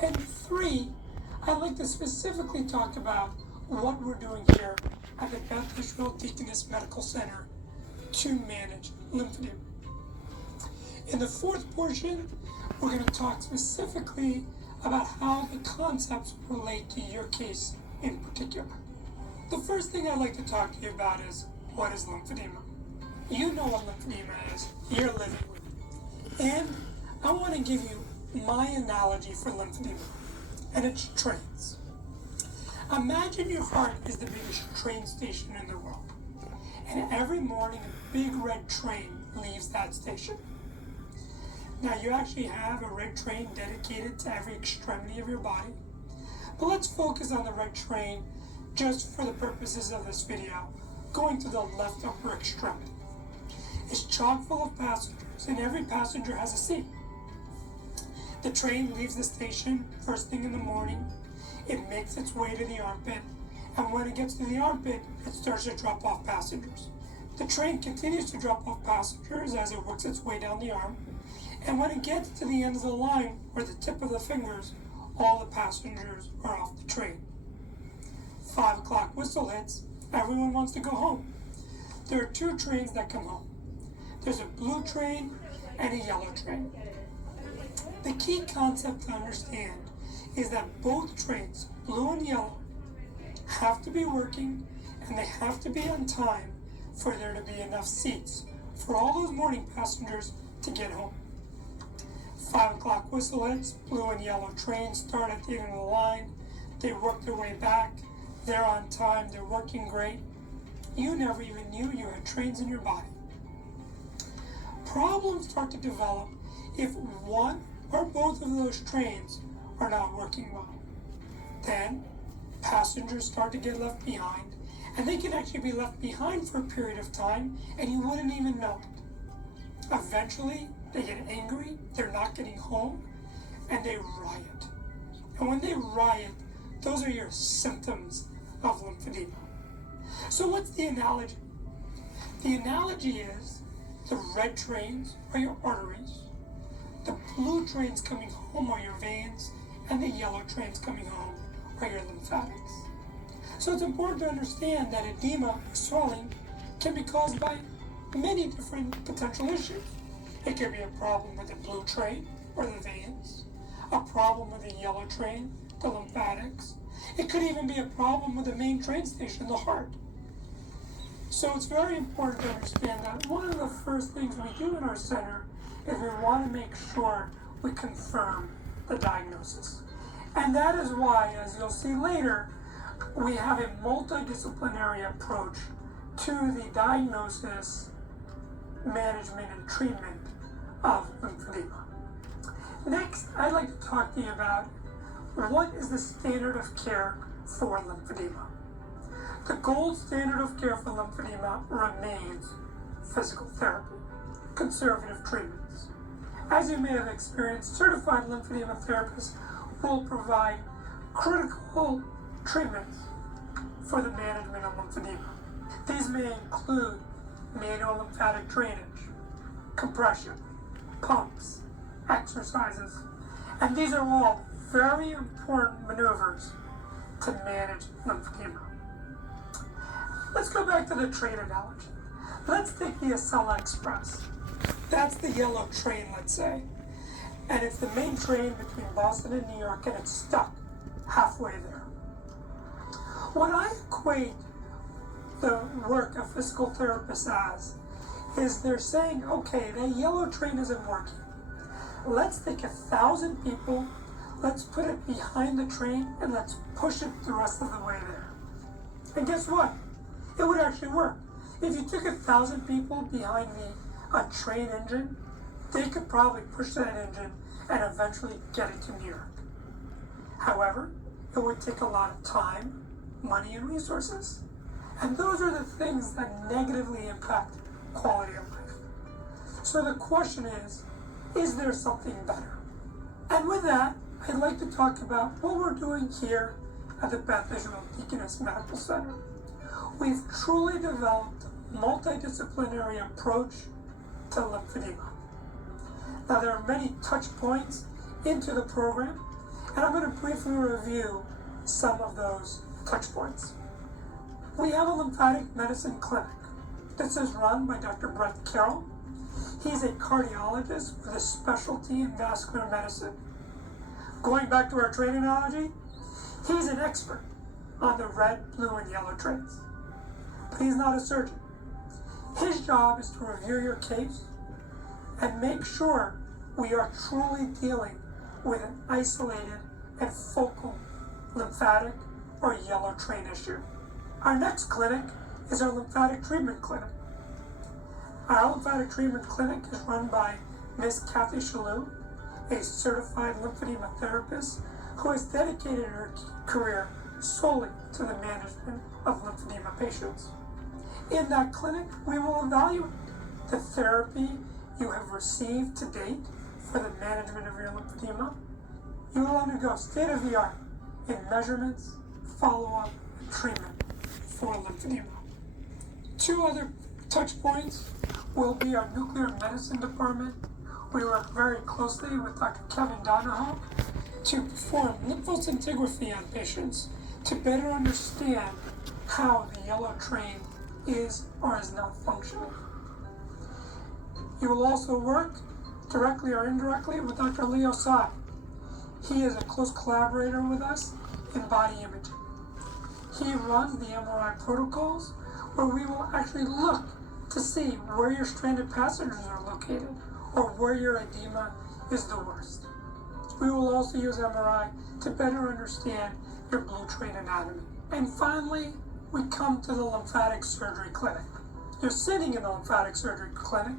And three, I'd like to specifically talk about what we're doing here at the Beth Israel Deaconess Medical Center to manage lymphedema. In the fourth portion, we're going to talk specifically about how the concepts relate to your case in particular. The first thing I'd like to talk to you about is, what is lymphedema? You know what lymphedema is. You're living with it. And I want to give you my analogy for lymphedema, and it's trains. Imagine your heart is the biggest train station in the world, and every morning a big red train leaves that station. Now, you actually have a red train dedicated to every extremity of your body, but let's focus on the red train just for the purposes of this video, going to the left upper extremity. It's chock full of passengers, and every passenger has a seat. The train leaves the station first thing in the morning. It makes its way to the armpit, and when it gets to the armpit, it starts to drop off passengers. The train continues to drop off passengers as it works its way down the arm, and when it gets to the end of the line, or the tip of the fingers, all the passengers are off the train. 5 o'clock whistle hits, everyone wants to go home. There are two trains that come home. There's a blue train and a yellow train. The key concept to understand is that both trains, blue and yellow, have to be working, and they have to be on time for there to be enough seats for all those morning passengers to get home. 5 o'clock whistle hits, blue and yellow trains start at the end of the line. They work their way back. They're on time. They're working great. You never even knew you had trains in your body. Problems start to develop if one or both of those trains are not working well. Then passengers start to get left behind, and they can actually be left behind for a period of time and you wouldn't even know it. Eventually they get angry, they're not getting home, and they riot. And when they riot, those are your symptoms of lymphedema. So what's the analogy? The analogy is the red trains are your arteries, the blue trains coming home are your veins, and the yellow trains coming home are your lymphatics. So it's important to understand that edema, swelling, can be caused by many different potential issues. It could be a problem with the blue train or the veins, a problem with the yellow train, the lymphatics. It could even be a problem with the main train station, the heart. So it's very important to understand that one of the first things we do in our center is we want to make sure we confirm the diagnosis. And that is why, as you'll see later, we have a multidisciplinary approach to the diagnosis, management, and treatment of lymphedema. Next, I'd like to talk to you about what is the standard of care for lymphedema. The gold standard of care for lymphedema remains physical therapy, conservative treatments. As you may have experienced, certified lymphedema therapists will provide critical treatments for the management of lymphedema. These may include manual lymphatic drainage, compression, pumps, exercises, and these are all very important maneuvers to manage lymphedema. Let's go back to the train analogy. Let's take the Acela Express. That's the yellow train, let's say, and it's the main train between Boston and New York, and it's stuck halfway there. What I equate the work of physical therapists as is they're saying, okay, that yellow train isn't working. Let's take 1,000 people, let's put it behind the train, and let's push it the rest of the way there. And guess what? It would actually work. If you took 1,000 people behind a train engine, they could probably push that engine and eventually get it to New York. However, it would take a lot of time, money, and resources. And those are the things that negatively impact quality of life. So the question is there something better? And with that, I'd like to talk about what we're doing here at the Beth Israel Deaconess Medical Center. We've truly developed a multidisciplinary approach to lymphedema. Now, there are many touch points into the program, And I'm going to briefly review some of those touch points. We have a lymphatic medicine clinic. This is run by Dr. Brett Carroll. He's a cardiologist with a specialty in vascular medicine. Going back to our train analogy, he's an expert on the red, blue, and yellow trains. But he's not a surgeon. His job is to review your case and make sure we are truly dealing with an isolated and focal lymphatic or yellow train issue. Our next clinic is our lymphatic treatment clinic. Our lymphatic treatment clinic is run by Ms. Kathy Shalhoub, a certified lymphedema therapist who has dedicated her career solely to the management of lymphedema patients. In that clinic, we will evaluate the therapy you have received to date for the management of your lymphedema. You will undergo state-of-the-art in measurements, follow-up, and treatment for lymphedema. Two other touch points will be our nuclear medicine department. We work very closely with Dr. Kevin Donahoe to perform lymphoscintigraphy on patients to better understand how the yellow train is or is not functioning. You will also work directly or indirectly with Dr. Leo Tsai. He is a close collaborator with us in body imaging. He runs the MRI protocols where we will actually look to see where your stranded passengers are located or where your edema is the worst. We will also use MRI to better understand your blue train anatomy. And finally, we come to the lymphatic surgery clinic. You're sitting in the lymphatic surgery clinic.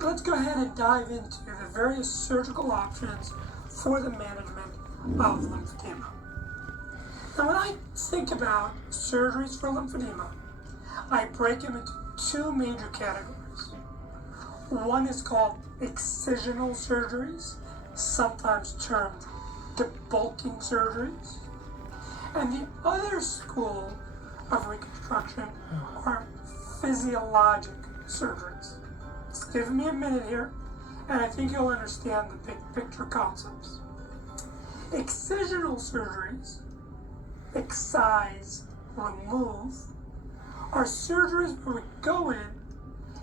Let's go ahead and dive into the various surgical options for the management of lymphedema. Now, when I think about surgeries for lymphedema, I break them into two major categories. One is called excisional surgeries, sometimes termed debulking surgeries. And the other school of reconstruction are physiologic surgeries. Just give me a minute here, and I think you'll understand the big picture concepts. Excisional surgeries, excise, remove, are surgeries where we go in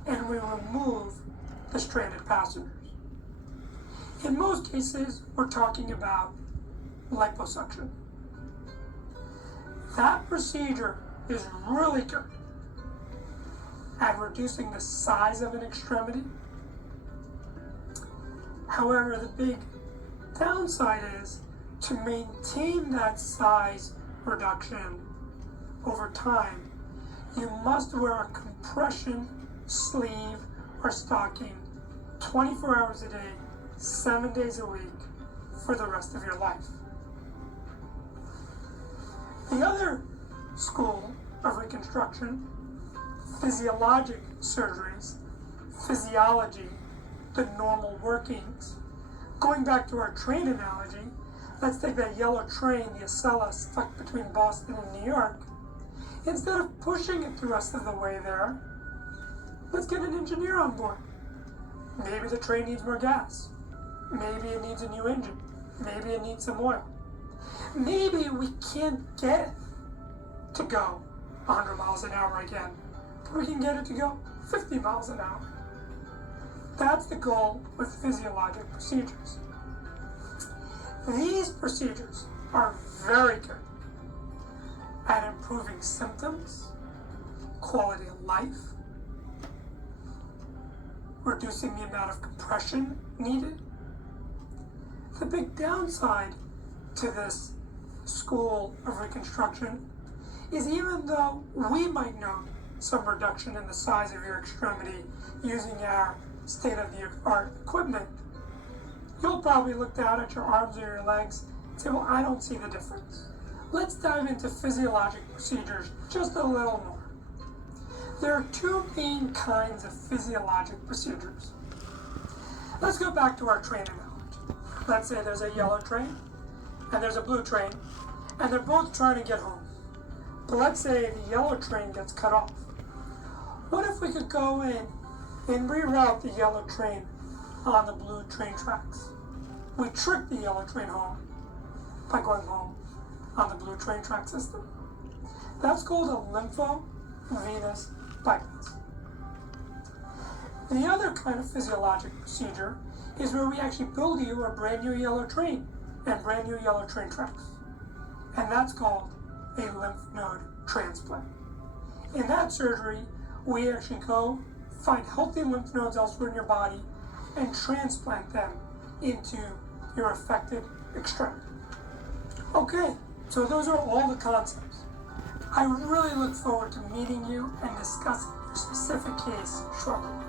and we remove the stranded passengers. In most cases, we're talking about liposuction. That procedure is really good at reducing the size of an extremity. However, the big downside is to maintain that size reduction over time, you must wear a compression sleeve or stocking 24 hours a day, 7 days a week for the rest of your life. The other school of reconstruction, physiologic surgeries, physiology, the normal workings. Going back to our train analogy, let's take that yellow train, the Acela, stuck between Boston and New York. Instead of pushing it the rest of the way there, let's get an engineer on board. Maybe the train needs more gas. Maybe it needs a new engine. Maybe it needs some oil. Maybe we can't get it to go 100 miles an hour again, but we can get it to go 50 miles an hour. That's the goal with physiologic procedures. These procedures are very good at improving symptoms, quality of life, reducing the amount of compression needed. The big downside to this school of reconstruction is even though we might note some reduction in the size of your extremity using our state-of-the-art equipment, you'll probably look down at your arms or your legs and say, well, I don't see the difference. Let's dive into physiologic procedures just a little more. There are two main kinds of physiologic procedures. Let's go back to our train analogy. Let's say there's a yellow train and there's a blue train, and they're both trying to get home. But let's say the yellow train gets cut off. What if we could go in and reroute the yellow train on the blue train tracks? We trick the yellow train home, by going home on the blue train track system. That's called a lymphovenous bypass. The other kind of physiologic procedure is where we actually build you a brand new yellow train and brand new yellow train tracks. And that's called a lymph node transplant. In that surgery, we actually go find healthy lymph nodes elsewhere in your body and transplant them into your affected extremity. Okay, so those are all the concepts. I really look forward to meeting you and discussing your specific case shortly.